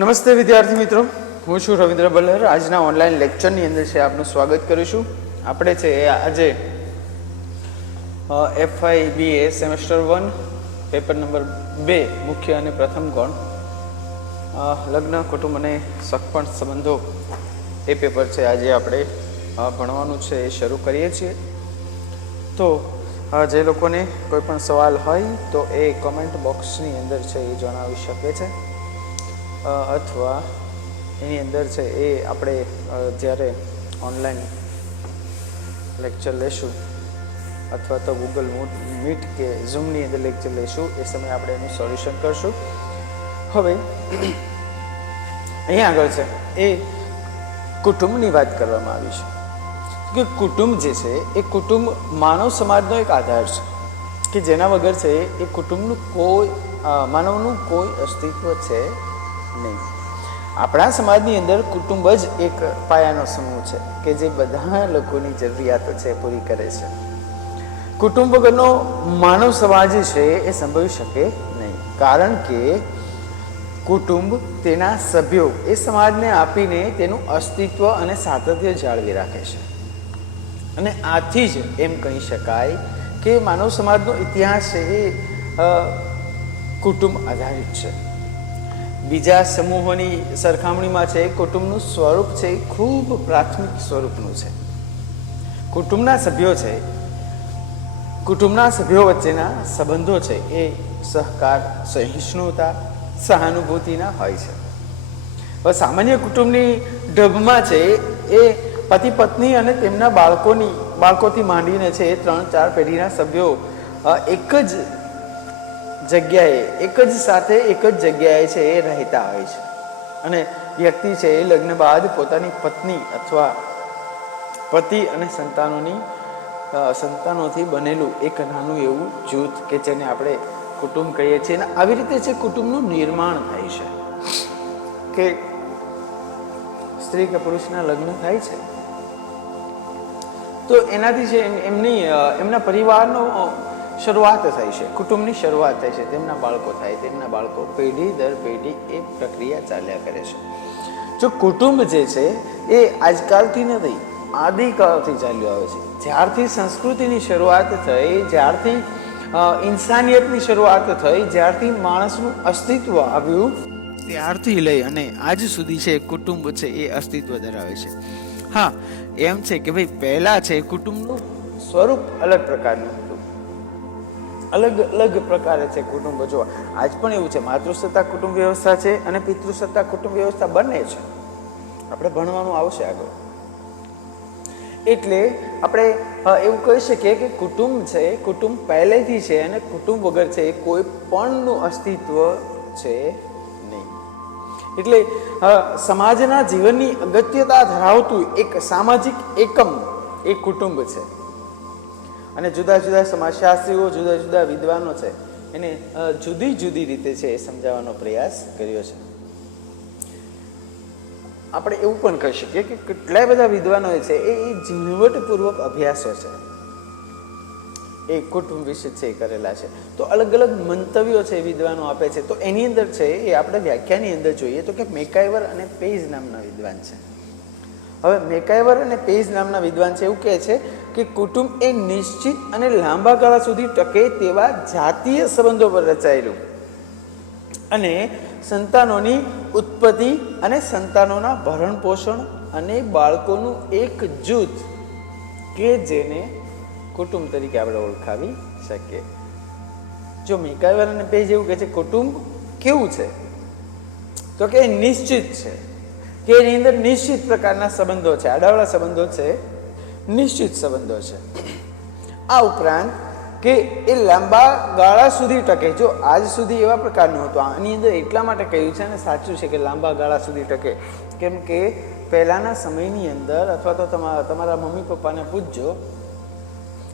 નમસ્તે વિદ્યાર્થી મિત્રો, હું છું રવિન્દ્ર બલ્લર. આજના ઓનલાઈન લેક્ચરની અંદર છે આપનું સ્વાગત કરીશું. આપણે છે આજે FIBA સેમેસ્ટર 1 પેપર નંબર 2 મુખ્ય અને પ્રથમ ગૌણ લગ્ન કુટુંબ અને સગપણ સંબંધો એ પેપર છે આજે આપણે ભણવાનું છે એ શરૂ કરીએ છીએ. તો જે લોકોને કોઈ પણ સવાલ હોય તો એ કોમેન્ટ બોક્સની અંદર છે એ જણાવી શકે છે, અથવા એની અંદર છે એ આપણે જ્યારે ઓનલાઈન લેક્ચર લેશું અથવા તો ગૂગલ મીટ કે ઝૂમની અંદર લેક્ચર લેશું એ સમયે આપણે એનું સોલ્યુશન કરશું. હવે અહીંયા આગળ છે એ કુટુંબની વાત કરવામાં આવી છે કે કુટુંબ જે છે એ કુટુંબ માનવ સમાજનો એક આધાર છે કે જેના વગર છે એ કુટુંબનું કોઈ માનવનું કોઈ અસ્તિત્વ છે નહીં. આપણા સમાજની અંદર કુટુંબ જ એક પાયાનો સમૂહ છે કે જે બધા લોકોની જરૂરિયાતો છે પૂરી કરે છે. કુટુંબ વગરનો માનવ સમાજ છે એ સંભવી શકે નહીં, કારણ કે કુટુંબ તેના સભ્યો એ સમાજને આપીને તેનું અસ્તિત્વ અને સાતત્ય જાળવી રાખે છે. અને આથી જ એમ કહી શકાય કે માનવ સમાજનો ઇતિહાસ છે એ કુટુંબ આધારિત છે. બીજા સમૂહોની સરખામણીમાં છે કુટુંબનું સ્વરૂપ છે એ ખૂબ પ્રાથમિક સ્વરૂપનું છે. કુટુંબના સભ્યો વચ્ચેના સંબંધો છે એ સહકાર, સહિષ્ણુતા, સહાનુભૂતિના હોય છે. હવે સામાન્ય કુટુંબની ઢબમાં છે એ પતિ પત્ની અને તેમના બાળકોથી માંડીને છે 3-4 પેઢીના સભ્યો એક જ જગ્યાએ છે એ રહેતા હોય છે. અને વ્યક્તિ છે એ લગ્ન બાદ પોતાની પત્ની અથવા પતિ અને સંતાનોથી બનેલું એક નાનું એવું જૂથ કે જેને આપણે કુટુંબ કહીએ છીએ. અને આવી રીતે છે કુટુંબનું નિર્માણ થાય છે કે સ્ત્રી કે પુરુષના લગ્ન થાય છે તો એનાથી છે એમના પરિવારનો શરૂઆત થાય છે, કુટુંબની શરૂઆત થાય છે. તેમના બાળકો થાય, તેમના બાળકો, પેઢી દર પેઢી એ પ્રક્રિયા ચાલ્યા કરે છે. જો કુટુંબ જે છે એ આજકાલથી નથી, આદિકાળથી ચાલ્યું આવે છે. જ્યારથી સંસ્કૃતિની શરૂઆત થઈ, જ્યારથી ઇન્સાનિયતની શરૂઆત થઈ, જ્યારથી માણસનું અસ્તિત્વ આવ્યું, ત્યારથી લઈ અને આજ સુધી છે કુટુંબ છે એ અસ્તિત્વ ધરાવે છે. હા, એમ છે કે ભાઈ પહેલા છે કુટુંબનું સ્વરૂપ અલગ પ્રકારનું હતું, અલગ પ્રકારે છે કુટુંબ. જો આજ પણ એવું છે, માતૃસત્તા કુટુંબ વ્યવસ્થા છે અને પિતૃસત્તા કુટુંબ વ્યવસ્થા બંને છે. આપણે ભણવાનું આવશે આગળ. એટલે આપણે એવું કહી શકીએ કે કુટુંબ છે, કુટુંબ પહેલેથી છે અને કુટુંબ વગર છે કોઈ પણનું અસ્તિત્વ છે નહીં. એટલે સમાજના જીવનની અગત્યતા ધરાવતું એક સામાજિક એકમ એ કુટુંબ છે. અને જુદા જુદા સમાજશાસ્ત્રીઓ, જુદા જુદા વિદ્વાનો છે એને જુદી જુદી રીતે છે એ સમજાવવાનો પ્રયાસ કર્યો છે. આપણે એવું પણ કહી શકીએ કે કેટલાય બધા વિદ્વાનો છે એ ઝીણવટપૂર્વક અભ્યાસો છે એ કુટુંબ વિશે છે કરેલા છે. તો અલગ અલગ મંતવ્યો છે વિદ્વાનો આપે છે. તો એની અંદર છે એ આપણે વ્યાખ્યાની અંદર જોઈએ તો કે મેકાઈવર અને પેઇઝ નામના વિદ્વાન છે. હવે મેકાઈવર અને પેઇઝ નામના વિદ્વાન છે એવું કહે છે કે કુટુંબ એ નિશ્ચિત અને લાંબા ગાળા સુધી ટકે તેવા જાતીય સંબંધો પર રચાયેલું અને સંતાનોની ઉત્પત્તિ અને સંતાનોના ભરણ પોષણ અને બાળકોનું એક જૂથ કે જેને કુટુંબ તરીકે આપણે ઓળખાવી શકીએ. જો મેકાઈવર અને પેઇઝ એવું કહે છે કુટુંબ કેવું છે તો કે નિશ્ચિત છે, કે એની અંદર નિશ્ચિત પ્રકારના સંબંધો છે, આડાવાળા સંબંધો છે, નિશ્ચિત સંબંધો છે. આ ઉપરાંત કે એ લાંબા ગાળા સુધી ટકે. જો આજ સુધી એવા પ્રકારનું હતું, આની અંદર એટલા માટે કહ્યું છે અને સાચું છે કે લાંબા ગાળા સુધી ટકે, કેમ કે પહેલાના સમયની અંદર અથવા તો તમારા મમ્મી પપ્પાને પૂછજો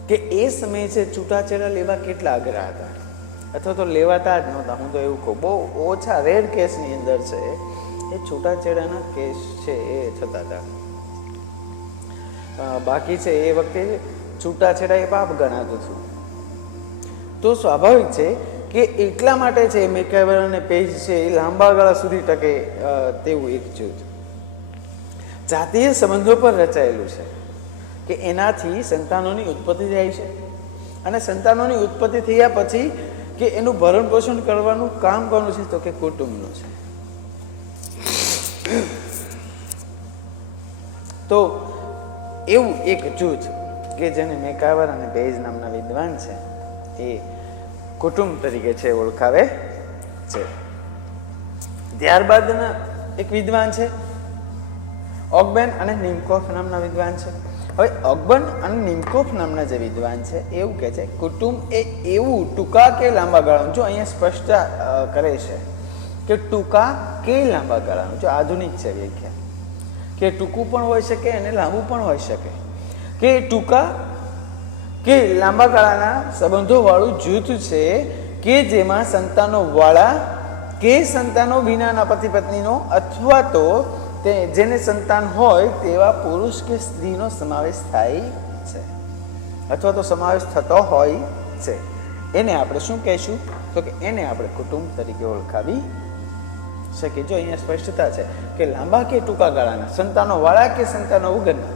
કે એ સમયે છે છૂટાછેડા લેવા કેટલા અઘરા હતા અથવા તો લેવાતા જ નહોતા. હું તો એવું કહું, બહુ ઓછા રેર કેસની અંદર છે એ છૂટાછેડાના કેસ છે એ થતા હતા. બાકી છે એ વખતે છૂટાછેડા એ પાપ ગણાતું હતું. તો સ્વાભાવિક છે કે એટલા માટે છે મેકએવર અને પેજ છે એ લાંબા ગાળા સુધી ટકે તેવું એક જૂથ જાતીય સંબંધો પર રચાયેલું છે કે એનાથી સંતાનોની ઉત્પત્તિ થાય છે અને સંતાનોની ઉત્પત્તિ થયા પછી કે એનું ભરણ પોષણ કરવાનું કામ કોનું છે તો કે કુટુંબનું છે. તો એવું એક જૂથ કે જેને મેકાવર અને બેઝ નામના વિદ્વાન છે એ કુટુંબ તરીકે છે ઓળખાવે છે. ત્યારબાદના એક વિદ્વાન છે ઓગબેન અને નિમકોફ નામના વિદ્વાન છે. હવે ઓગબન અને નિમકોફ નામના જે વિદ્વાન છે એવું કહે છે કુટુંબ એ એવું ટૂંકા કે લાંબા ગાળાનું, જો અહીંયા સ્પષ્ટતા કરે છે કે ટૂંકા કે લાંબા ગાળાનું, જો આધુનિક છે વ્યાખ્યા કે ટૂંકું પણ હોઈ શકે અને લાંબુ પણ હોઈ શકે, કે ટૂંકા કે લાંબા ગાળાના સંબંધો વાળું જૂથ છે કે જેમાં સંતાનો વાળા કે સંતાનો વિનાના પતિ પત્નીનો અથવા તો જેને સંતાન હોય તેવા પુરુષ કે સ્ત્રીનો સમાવેશ થાય છે અથવા તો સમાવેશ થતો હોય છે. એને આપણે શું કહીશું તો કે એને આપણે કુટુંબ તરીકે ઓળખાવી શકીએ. જો અહીંયા સ્પષ્ટતા છે કે લાંબા કે ટૂંકા ગાળાના સંતાનો વાળા કે સંતાનો વગરના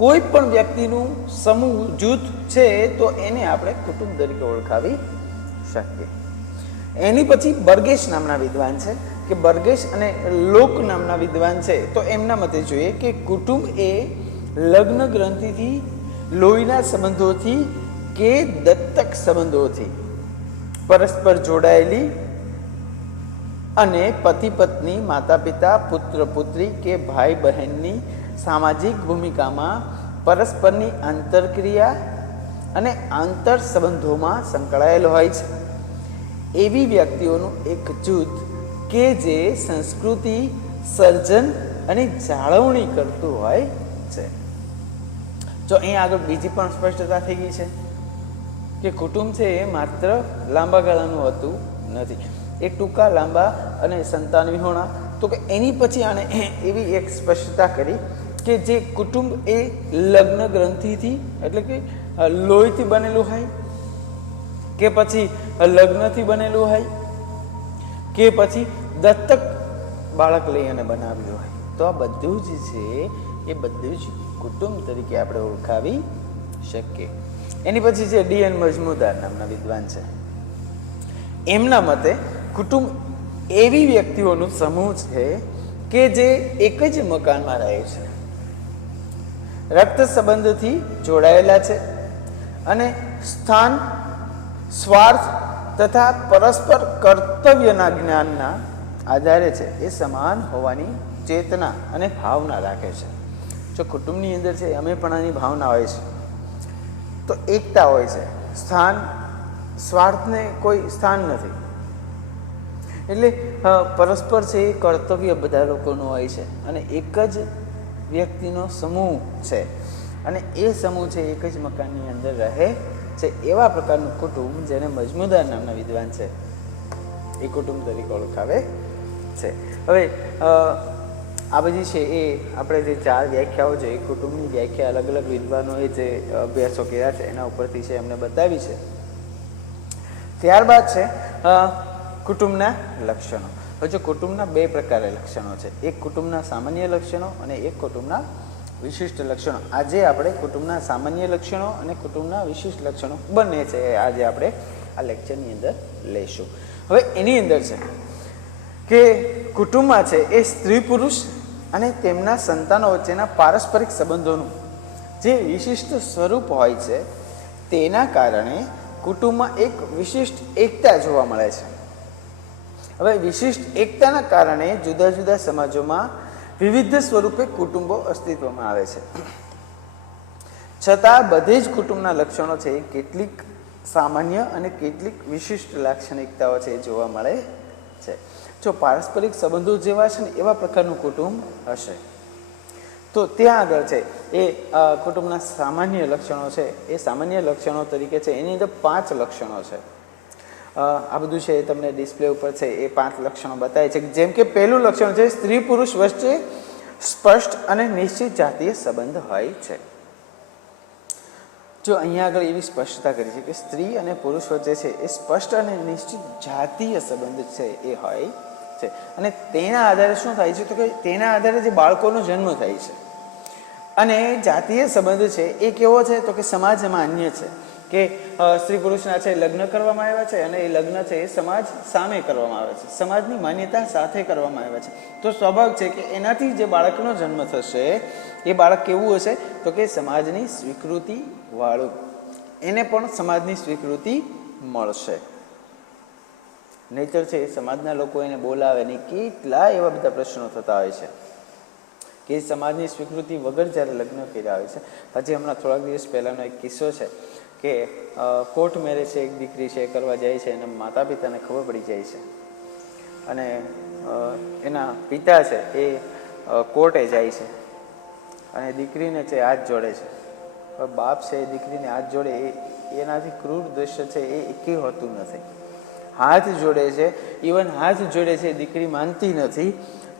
કોઈ પણ વ્યક્તિનું સમૂહ જૂથ છે તો એને આપણે કુટુંબ તરીકે ઓળખાવી શકીએ. એની પછી બર્ગેશ નામના વિદ્વાન છે કે બર્ગેશ અને લોક નામના વિદ્વાન છે તો એમના મતે જોઈએ કે કુટુંબ એ લગ્ન ગ્રંથિથી, લોહીના સંબંધોથી કે દત્તક સંબંધોથી પરસ્પર જોડાયેલી અને પતિ પત્ની, માતા પિતા, પુત્ર પુત્રી કે ભાઈ બહેનની સામાજિક ભૂમિકામાં પરસ્પરની આંતરક્રિયા અને આંતર સંબંધોમાં સંકળાયેલો હોય છે એવી વ્યક્તિઓનું એક જૂથ કે જે સંસ્કૃતિ સર્જન અને જાળવણી કરતું હોય છે. જો અહીંયા આગળ બીજી પણ સ્પષ્ટતા થઈ ગઈ છે કે કુટુંબ છે એ માત્ર લાંબા ગાળાનું હોતું નથી, એ ટૂંકા લાંબા અને સંતાન વિહોણા. તો કે એની પછી આને એવી એક સ્પષ્ટતા કરી કે જે કુટુંબ એ લગ્ન ગ્રંથિથી એટલે કે લોહીથી બનેલું હોય કે પછી લગ્નથી બનેલું હોય કે પછી દત્તક બાળક લઈ અને બનાવ્યું હોય, તો આ બધું જ છે એ બધું જ કુટુંબ તરીકે આપણે ઓળખાવી શકીએ. એની પછી છે ડી.એન. મજમુદાર નામના વિદ્વાન છે. એમના મતે કુટુંબ એવી વ્યક્તિઓનું સમૂહ છે કે જે એક જ મકાનમાં રહે છે, રક્ત સંબંધથી જોડાયેલા છે અને સ્થાન, સ્વાર્થ તથા પરસ્પર કર્તવ્યના જ્ઞાનના આધારે છે એ સમાન હોવાની ચેતના અને ભાવના રાખે છે. જો કુટુંબની અંદર છે અમે પણ આની ભાવના હોય છે તો એકતા હોય છે, સ્થાન સ્વાર્થને કોઈ સ્થાન નથી, એટલે પરસ્પર છે એ કર્તવ્ય બધા લોકોનું હોય છે અને એક જ વ્યક્તિનો સમૂહ છે અને એ સમૂહ છે એક જ મકાનની અંદર રહે છે. એવા પ્રકારનું કુટુંબ જેને મજમુદાર નામના વિદ્વાન છે એ કુટુંબ તરીકે ઓળખાવે છે. હવે આ બધી છે એ આપણે જે 4 વ્યાખ્યાઓ છે એ કુટુંબની વ્યાખ્યા અલગ અલગ વિદ્વાનોએ જે અભ્યાસો કર્યા છે એના ઉપરથી છે એમને બતાવી છે. ત્યારબાદ છે કુટુંબના લક્ષણો. હવે જો કુટુંબના 2 પ્રકારે લક્ષણો છે, એક કુટુંબના સામાન્ય લક્ષણો અને એક કુટુંબના વિશિષ્ટ લક્ષણો. આજે આપણે કુટુંબના સામાન્ય લક્ષણો અને કુટુંબના વિશિષ્ટ લક્ષણો બંને છે આજે આપણે આ લેક્ચરની અંદર લઈશું. હવે એની અંદર છે કે કુટુંબમાં છે એ સ્ત્રી પુરુષ અને તેમના સંતાનો વચ્ચેના પારસ્પરિક સંબંધોનું જે વિશિષ્ટ સ્વરૂપ હોય છે તેના કારણે કુટુંબમાં એક વિશિષ્ટ એકતા જોવા મળે છે. હવે વિશિષ્ટ એકતાના કારણે જુદા જુદા સમાજોમાં વિવિધ સ્વરૂપે કુટુંબો અસ્તિત્વમાં આવે છે. છતાં બધે જ કુટુંબના લક્ષણો છે કેટલીક સામાન્ય અને કેટલીક વિશિષ્ટ લાક્ષણિકતાઓ છે જોવા મળે છે. જો પારસ્પરિક સંબંધો જેવા છે ને એવા પ્રકારનું કુટુંબ હશે તો ત્યાં આગળ છે એ કુટુંબના સામાન્ય લક્ષણો છે એ સામાન્ય લક્ષણો તરીકે છે એની અંદર 5 લક્ષણો છે. આ બધું છે એ તમને ડિસ્પ્લે ઉપર છે એ 5 લક્ષણો બતાવે છે. જેમ કે પહેલું લક્ષણ છે સ્ત્રી પુરુષ વચ્ચે સ્પષ્ટ અને નિશ્ચિત જાતીય સંબંધ હોય છે. જો અહીંયા આગળ એવી સ્પષ્ટતા કરી છે કે સ્ત્રી અને પુરુષ વચ્ચે છે એ સ્પષ્ટ અને નિશ્ચિત જાતીય સંબંધ છે એ હોય છે, અને તેના આધારે શું થાય છે તો કે તેના આધારે જે બાળકોનો જન્મ થાય છે. અને જાતીય સંબંધ છે એ કેવો છે તો કે સમાજમાં માન્ય છે કે સ્ત્રી પુરુષના છે લગ્ન કરવામાં આવ્યા છે, અને એ લગ્ન છે એ સમાજ સામે કરવામાં આવે છે, સમાજની માન્યતા સાથે કરવામાં આવ્યા છે. તો સ્વાભાવિક છે કે એનાથી જે બાળકનો જન્મ થશે એ બાળક કેવું હશે તો કે સમાજની સ્વીકૃતિ વાળું, એને પણ સમાજની સ્વીકૃતિ મળશે. નહીતર છે સમાજના લોકો એને બોલાવે નહીં. કેટલા એવા બધા પ્રશ્નો થતા હોય છે કે સમાજની સ્વીકૃતિ વગર જ્યારે લગ્ન કર્યા હોય છે. હજી હમણાં થોડાક દિવસ પહેલાંનો એક કિસ્સો છે કે કોર્ટ મેરેજ છે, એક દીકરી છે કરવા જાય છે, અને માતા પિતાને ખબર પડી જાય છે, અને એના પિતા છે એ કોર્ટે જાય છે અને દીકરીને છે હાથ જોડે છે. બાપ છે એ દીકરીને હાથ જોડે એનાથી ક્રૂર દ્રશ્ય છે એ એકેય હોતું નથી. હાથ જોડે છે, ઇવન હાથ જોડે છે, દીકરી માનતી નથી,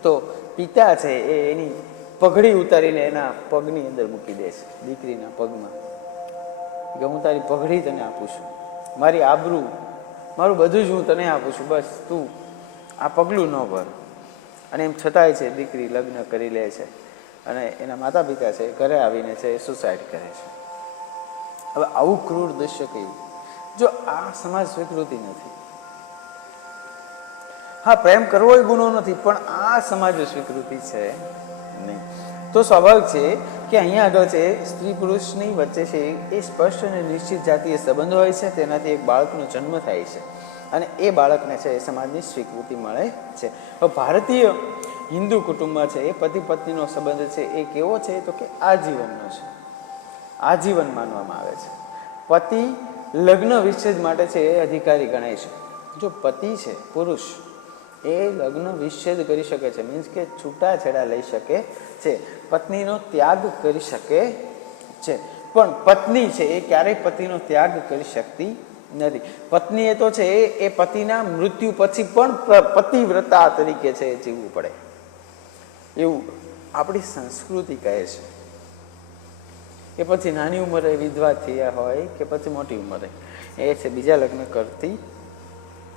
તો પિતા છે એ એની પગડી ઉતારીને એના પગની અંદર મૂકી દે છે, દીકરીના પગમાં, કે હું તારી પગડી તને આપું છું, મારી આબરૂ, મારું બધું જ હું તને આપું છું, બસ તું આ પગલું ન ભર. અને એમ છતાંય છે દીકરી લગ્ન કરી લે છે, અને એના માતા પિતા છે ઘરે આવીને છે સુસાઇડ કરે છે. હવે આવું ક્રૂર દૃશ્ય કેવું? જો આ સમાજ સ્વીકૃતિ નથી. હા, પ્રેમ કરવો એ ગુનો નથી, પણ આ સમાજ સ્વીકૃતિ છે નહીં. તો સ્વાભાવિક છે કે અહીંયા આગળ છે સ્ત્રી પુરુષની વચ્ચે છે એ સ્પષ્ટ અને નિશ્ચિત જાતીય સંબંધ હોય છે, તેનાથી એક બાળકનો જન્મ થાય છે, અને એ બાળકને છે એ સમાજની સ્વીકૃતિ મળે છે. હવે ભારતીય હિન્દુ કુટુંબમાં છે એ પતિ પત્નીનો સંબંધ છે એ કેવો છે તો કે આજીવનનો છે, આજીવન માનવામાં આવે છે. પતિ લગ્ન વિચ્છેદ માટે છે એ અધિકારી ગણાય છે. જો પતિ છે પુરુષ એ લગ્ન વિચ્છેદ કરી શકે છે, મીન્સ કે છૂટાછેડા લઈ શકે છે, પત્નીનો ત્યાગ કરી શકે છે, પણ પત્ની છે એ ક્યારેય પતિનો ત્યાગ કરી શકતી નથી. પત્ની એ તો છે એ પતિના મૃત્યુ પછી પણ પતિવ્રતા તરીકે છે એ જીવવું પડે, એવું આપણી સંસ્કૃતિ કહે છે. એ પછી નાની ઉંમરે વિધવા થયા હોય કે પછી મોટી ઉંમરે એ છે બીજા લગ્ન કરતી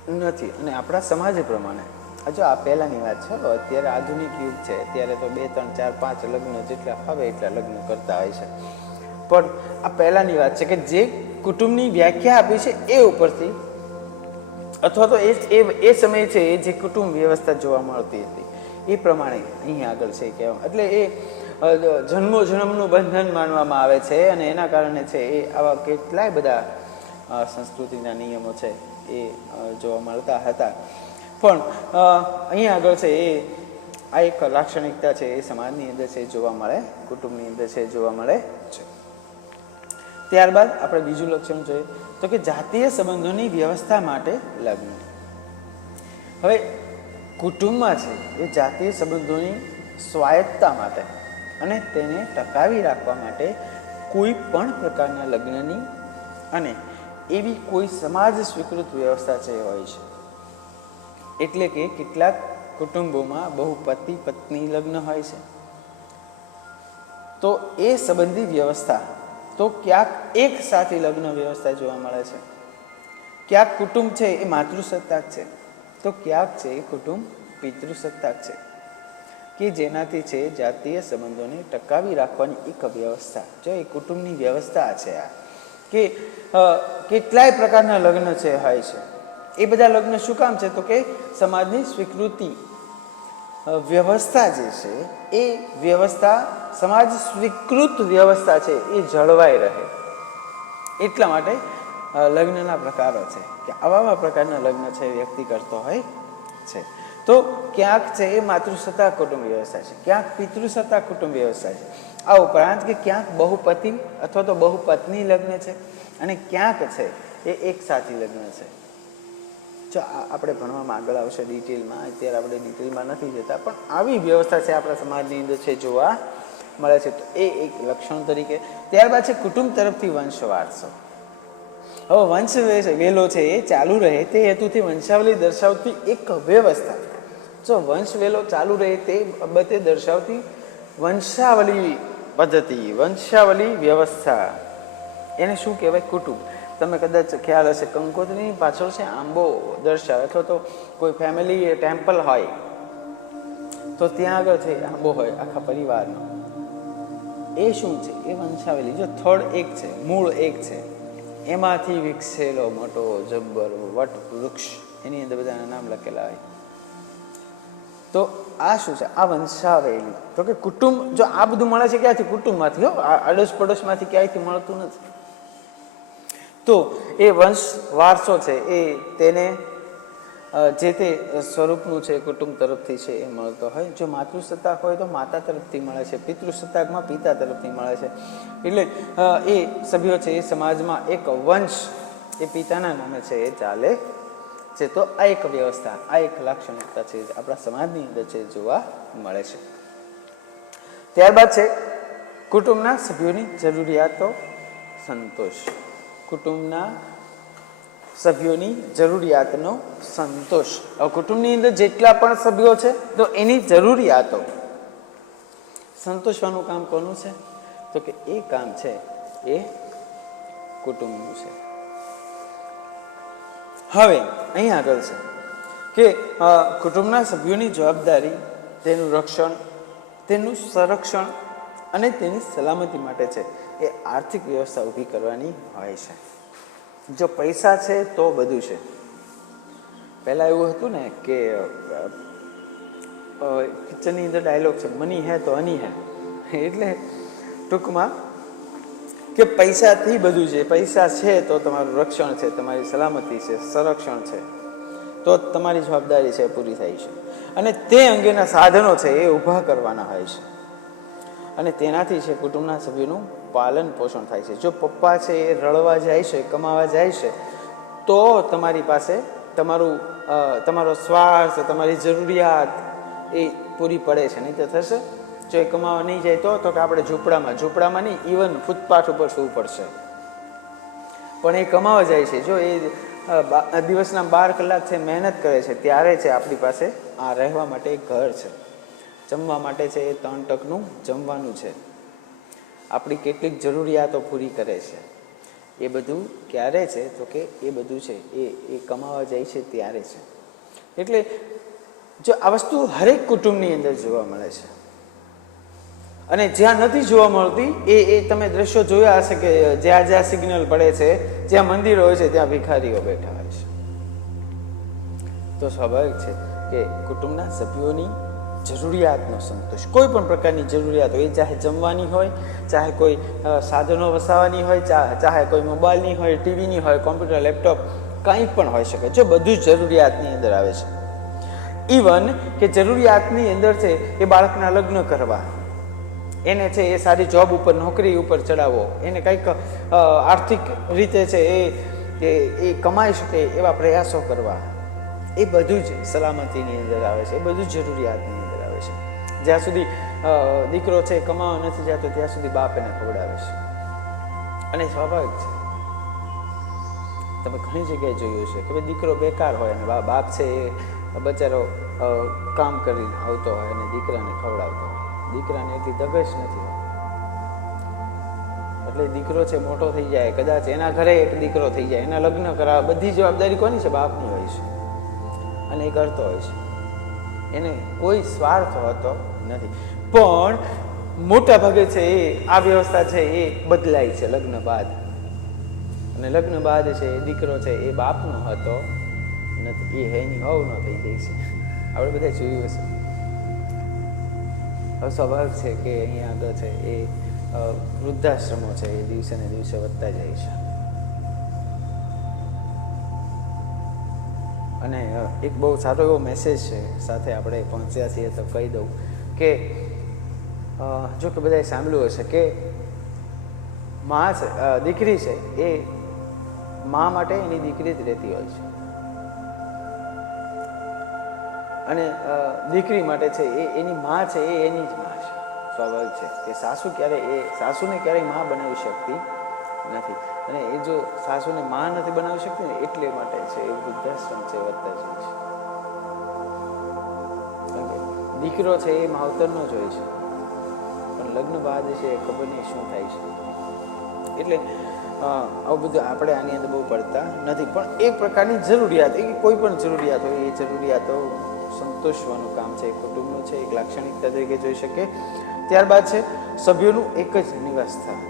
નથી. અને આપણા સમાજ પ્રમાણે જો આ પહેલાંની વાત છે, અત્યારે આધુનિક યુગ છે, અત્યારે તો 2, 3, 4, 5 લગ્ન જેટલા હવે એટલા લગ્ન કરતા હોય છે, પણ આ પહેલાંની વાત છે કે જે કુટુંબની વ્યાખ્યા આપી છે એ ઉપરથી, અથવા તો એ સમયે છે એ જે કુટુંબ વ્યવસ્થા જોવા મળતી હતી એ પ્રમાણે અહીંયા આગળ છે કહેવામાં. એટલે એ જન્મનું બંધન માનવામાં આવે છે, અને એના કારણે છે એ આવા કેટલાય બધા સંસ્કૃતિના નિયમો છે એ જોવા મળતા હતા. પણ અહીંયા આગળ છે એ આ એક લાક્ષણિકતા છે એ સમાજની અંદર છે જોવા મળે, કુટુંબની અંદર છે જોવા મળે છે. ત્યારબાદ આપણે બીજું લક્ષણ જોઈએ તો કે જાતીય સંબંધોની વ્યવસ્થા માટે લગ્ન. હવે કુટુંબમાં છે એ જાતીય સંબંધોની સ્વાયત્તતા માટે અને તેને ટકાવી રાખવા માટે કોઈ પણ પ્રકારના લગ્નની અને એવી કોઈ સમાજ સ્વીકૃત વ્યવસ્થા છે હોય છે. એટલે કે કેટલાક કુટુંબોમાં બહુ પતિ પત્ની લગ્ન હોય છે, તો એ સંબંધી વ્યવસ્થા તો ક્યાંક એક સાથે લગ્ન વ્યવસ્થા જોવા મળે છે. ક્યાંક કુટુંબ છે એ માતૃસત્તાક છે, તો ક્યાંક છે એ કુટુંબ પિતૃસત્તાક છે, કે જેનાથી છે જાતીય સંબંધોને ટકાવી રાખવાની એક વ્યવસ્થા જો એ કુટુંબની વ્યવસ્થા છે. આ કે કેટલાય પ્રકારના લગ્ન છે હોય છે. એ બધા લગ્ન શું કામ છે તો કે સમાજની સ્વીકૃતિ વ્યવસ્થા જે છે એ વ્યવસ્થા સમાજ સ્વીકૃત વ્યવસ્થા છે એ જળવાઈ રહે, એટલા માટે લગ્નના પ્રકારો છે કે આવા પ્રકારના લગ્ન છે વ્યક્તિ કરતો હોય છે. તો ક્યાંક છે એ માતૃસત્તા કુટુંબ વ્યવસ્થા છે, ક્યાંક પિતૃસત્તા કુટુંબ વ્યવસ્થા છે. આ ઉપરાંત કે ક્યાંક બહુપતિ અથવા તો બહુપત્ની લગ્ન છે, અને ક્યાંક છે એ એક સાથી લગ્ન છે. જો આપણે ભણવામાં આગળ આવશે ડિટેલમાં, અત્યારે આપણે ડિટેલમાં નથી જતા, પણ આવી વ્યવસ્થા છે આપણા સમાજની અંદર છે જોવા મળે છે. તો એ એક લક્ષણ તરીકે. ત્યારબાદ છે કુટુંબ તરફથી વંશ વારસો. હવે વંશ વેલો છે એ ચાલુ રહે તે હેતુથી વંશાવલી દર્શાવતી એક વ્યવસ્થા. જો વંશ વેલો ચાલુ રહે તે બાબતે દર્શાવતી વંશાવલી પદ્ધતિ, વંશાવલી વ્યવસ્થા એને શું કહેવાય? કુટુંબ. તમે કદાચ ખ્યાલ હશે, કંકોત્રીની પાછળ છે આંબો દર્શાવે, અથવા તો કોઈ ફેમિલી ટેમ્પલ હોય તો ત્યાં આગળ છે આંબો હોય આખા પરિવારનો. એ શું છે? એ વંશાવલી. જો થડ એક છે, મૂળ એક છે, એમાંથી વિકસેલો મોટો જબ્બર વટ વૃક્ષ, એની અંદર બધાના નામ લખેલા હોય. તો આ શું છે? આ વંશાવલી. તો કે કુટુંબ, જો આ બધું મળે છે ક્યાંથી? કુટુંબમાંથી. હો, આડોશ પડોશમાંથી ક્યાંયથી મળતું નથી. તો એ વંશ વારસો છે એ તેને જે તે સ્વરૂપનું છે કુટુંબ તરફથી છે એ મળતો હોય. જો માતૃસત્તાક હોય તો માતા તરફથી મળે છે, પિતૃસત્તાકમાં પિતા તરફથી મળે છે. એટલે એ સભ્યો છે એ સમાજમાં એક વંશ એ પિતાના નામે છે એ ચાલે છે. તો આ એક વ્યવસ્થા, આ એક લાક્ષણિકતા છે આપણા સમાજની અંદર છે જોવા મળે છે. ત્યારબાદ છે કુટુંબના સભ્યોની જરૂરિયાતો સંતોષ. કુટુંબના સભ્યોની જરૂરિયાતનો સંતોષ. કુટુંબની અંદર જેટલા પણ સભ્યો છે તો એની જરૂરિયાતો સંતોષવાનું કામ કોનું છે? તો કે એ કામ છે એ કુટુંબનું છે. હવે અહીં આગળ છે કે કુટુંબના સભ્યોની જવાબદારી તેનું રક્ષણ, તેનું સંરક્ષણ અને તેની સલામતી માટે છે એ આર્થિક વ્યવસ્થા ઊભી કરવાની હોય છે. જો પૈસા છે તો બધું છે. પહેલાં એવું હતું ને કે પિક્ચરની અંદર ડાયલોગ છે, મની હે તો હની હે. એટલે ટૂંકમાં કે પૈસાથી બધું છે. પૈસા છે તો તમારું રક્ષણ છે, તમારી સલામતી છે, સંરક્ષણ છે, તો તમારી જવાબદારી છે પૂરી થાય છે. અને તે અંગેના સાધનો છે એ ઊભા કરવાના હોય છે. અને તેનાથી છે કુટુંબના સભ્યોનું પાલન પોષણ થાય છે. જો પપ્પા છે એ રળવા જાય છે, કમાવા જાય છે, તો તમારી પાસે તમારો સ્વાર્થ, તમારી જરૂરિયાત એ પૂરી પડે છે. નહીં તો થશે? જો એ કમાવા નહીં જાય તો કે આપણે ઝૂંપડામાં નહીં, ઇવન ફૂટપાથ ઉપર સૂવું પડશે. પણ એ કમાવા જાય છે, જો એ દિવસના 12 કલાક છે મહેનત કરે છે, ત્યારે છે આપણી પાસે આ રહેવા માટે એક ઘર છે, જમવા માટે છે એ 3 ટકનું જમવાનું છે, આપણી કેટલીક જરૂરિયાતો પૂરી કરે છે. એ બધું ક્યારે છે? તો કે એ બધું છે એ કમાવા જાય છે ત્યારે છે. એટલે જો આ વસ્તુ હરેક કુટુંબની અંદર જોવા મળે છે. અને જ્યાં નથી જોવા મળતી એ તમે દ્રશ્યો જોયા હશે કે જ્યાં જ્યાં સિગ્નલ પડે છે, જ્યાં મંદિરો હોય છે ત્યાં ભિખારીઓ બેઠા હોય છે. તો સ્વાભાવિક છે કે કુટુંબના સભ્યોની જરૂરિયાતનો સંતોષ, કોઈ પણ પ્રકારની જરૂરિયાત હોય, ચાહે જમવાની હોય, ચાહે કોઈ સાધનો વસાવવાની હોય, ચાહે કોઈ મોબાઈલની હોય, ટીવીની હોય, કોમ્પ્યુટર, લેપટોપ, કંઈ પણ હોઈ શકે. જો બધું જ જરૂરિયાતની અંદર આવે છે. ઇવન કે જરૂરિયાતની અંદર છે એ બાળકના લગ્ન કરવા, એને છે એ સારી જોબ ઉપર, નોકરી ઉપર ચડાવવો, એને કંઈક આર્થિક રીતે છે એ કમાઈ શકે એવા પ્રયાસો કરવા, એ બધું જ સલામતીની અંદર આવે છે. એ બધું જ જરૂરિયાતની અંદર આવે છે. જ્યાં સુધી દીકરો છે કમાવા નથી જતો ત્યાં સુધી બાપ એને ખવડાવે છે. અને સ્વાભાવિક છે, તમે ઘણી જગ્યાએ જોયું છે કે દીકરો બેકાર હોય અને બાપ છે એ બચારો કામ કરીને આવતો હોય અને દીકરાને ખવડાવતો હોય. દીકરાને એટલી ધગશ નથી હોતી. એટલે દીકરો છે મોટો થઈ જાય, કદાચ એના ઘરે એક દીકરો થઈ જાય, એના લગ્ન કરાવવા, બધી જવાબદારી કોની છે? બાપની હોય છે. અને એ કરતો હોય છે, એને કોઈ સ્વાર્થ હોતો નથી. પણ મોટા ભાગે છે એ આ વ્યવસ્થા છે એ બદલાય છે લગ્ન બાદ. અને લગ્ન બાદ છે એ દીકરો છે એ બાપનો હતો નથી, એ એની હવ ન થઈ જાય છે. આપણે બધા જોયું હશે. હવે સ્વાભાવિક છે કે અહીંયા આગળ છે એ વૃદ્ધાશ્રમો છે એ દિવસે ને દિવસે વધતા જાય છે. અને એક બહુ સારો એવો મેસેજ છે સાથે આપણે પહોંચ્યા છીએ તો કહી દઉં કે જો કે બધાએ સાંભળ્યું હશે કે મા છે, દીકરી છે એ મા માટે એની દીકરી જ રહેતી હોય છે. અને દીકરી માટે છે એ એની મા છે એ એની જ મા છે. સ્વાભાવિક છે કે સાસુને ક્યારેય મા બનાવી શકતી નથી. અને એ જો સાસુને મા નથી બનાવી શકતી ને એટલે માટે છે એ વૃદ્ધાશ્રમ છે વધતા જાય છે. કારણ કે દીકરો છે એ માવતરનો જ હોય છે, પણ લગ્ન બાદ છે એ ખબર નહીં શું થાય છે. એટલે આવું બધું આપણે આની અંદર બહુ પડતા નથી, પણ એક પ્રકારની જરૂરિયાત, એ કોઈ પણ જરૂરિયાત હોય એ જરૂરિયાતો સંતોષવાનું કામ છે કુટુંબનું છે, એક લાક્ષણિકતા તરીકે જોઈ શકીએ. ત્યારબાદ છે સભ્યોનું એક જ નિવાસસ્થાન.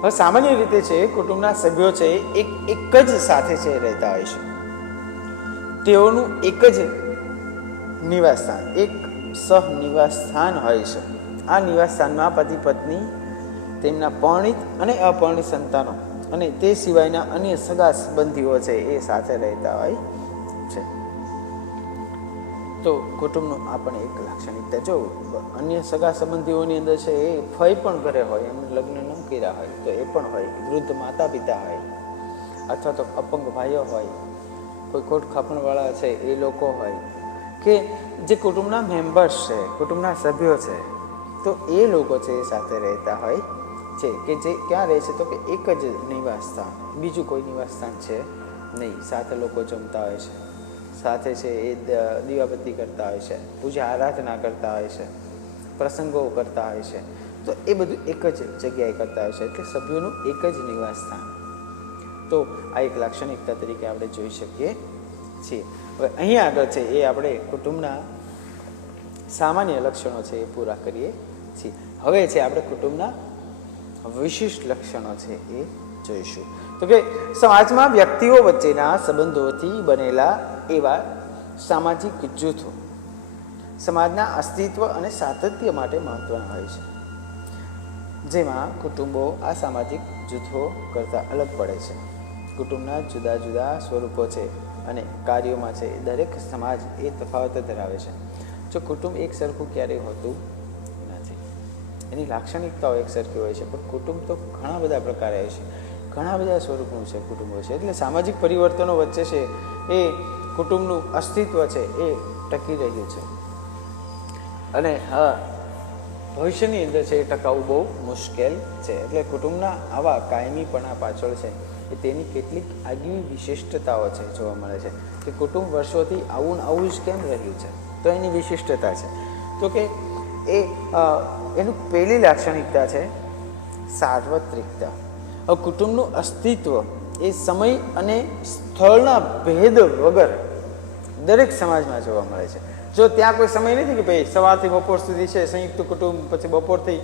હવે સામાન્ય રીતે છે કુટુંબના સભ્યો છે એક જ સાથે છે રહેતા હોય છે, તેઓનું એક જ નિવાસસ્થાન, એક સહનિવાસસ્થાન હોય છે. આ નિવાસસ્થાનમાં પતિ પત્ની, તેમના પરણિત અને અપરણિત સંતાનો અને તે સિવાયના અન્ય સગા સંબંધીઓ છે એ સાથે રહેતા હોય છે. તો કુટુંબનું આપણને એક લાક્ષણિકતા જો અન્ય સગા સંબંધીઓની અંદર છે એ ફઈ પણ ઘરે હોય, એમ લગ્ન ન કર્યા હોય તો એ પણ હોય, વૃદ્ધ માતા પિતા હોય, અથવા તો અપંગ ભાઈઓ હોય, કોઈ કોટ ખાપણવાળા છે એ લોકો હોય, કે જે કુટુંબના મેમ્બર્સ છે, કુટુંબના સભ્યો છે, તો એ લોકો છે એ સાથે રહેતા હોય છે. કે જે ક્યાં રહે છે તો કે એક જ નિવાસસ્થાન, બીજું કોઈ નિવાસસ્થાન છે નહીં. સાથે લોકો જમતા હોય છે, સાથે છે એ દીવાબત્તી કરતા હોય છે, પૂજા આરાધના કરતા હોય છે, પ્રસંગો કરતા હોય છે, તો એ બધું એક જ જગ્યાએ કરતા હોય છે, એટલે સભ્યોનું એક જ નિવાસસ્થાન. તો આ એક લાક્ષણિકતા તરીકે આપણે જોઈ શકીએ છીએ. હવે અહીંયા આગળ છે એ આપણે કુટુંબના સામાન્ય લક્ષણો છે એ પૂરા કરીએ છીએ. હવે છે આપણે કુટુંબના વિશિષ્ટ લક્ષણો છે એ જોઈશું. તો કે સમાજમાં વ્યક્તિઓ વચ્ચેના સંબંધોથી બનેલા એવા સામાજિક જૂથો સમાજના અસ્તિત્વ અને સાતત્ય માટે મહત્વના હોય છે, જેમાં કુટુંબો આ સામાજિક જૂથો કરતાં અલગ પડે છે. કુટુંબના જુદા જુદા સ્વરૂપો છે અને કાર્યોમાં છે દરેક સમાજ એ તફાવત ધરાવે છે. જો કુટુંબ એક સરખું ક્યારેય હોતું નથી, એની લાક્ષણિકતાઓ એક સરખી હોય છે, પણ કુટુંબ તો ઘણા બધા પ્રકારે હોય છે, ઘણા બધા સ્વરૂપનું છે કુટુંબો છે. એટલે સામાજિક પરિવર્તનો વચ્ચે છે એ કુટુંબનું અસ્તિત્વ છે એ ટકી રહ્યું છે, અને હા ભવિષ્યની અંદર છે એ ટકાવવું બહુ મુશ્કેલ છે. એટલે કુટુંબના આવા કાયમીપણા પાછળ છે એ તેની કેટલીક આગવી વિશિષ્ટતાઓ છે જોવા મળે છે. કે કુટુંબ વર્ષોથી આવું જ કેમ રહ્યું છે, તો એની વિશિષ્ટતા છે. તો કે એનું પહેલી લાક્ષણિકતા છે સાર્વત્રિકતા. હવે કુટુંબનું અસ્તિત્વ એ સમય અને સ્થળના ભેદ વગર દરેક સમાજમાં જોવા મળે છે. જો ત્યાં કોઈ સમય નથી કે ભાઈ સવારથી બપોર સુધી છે સંયુક્ત કુટુંબ, પછી બપોરથી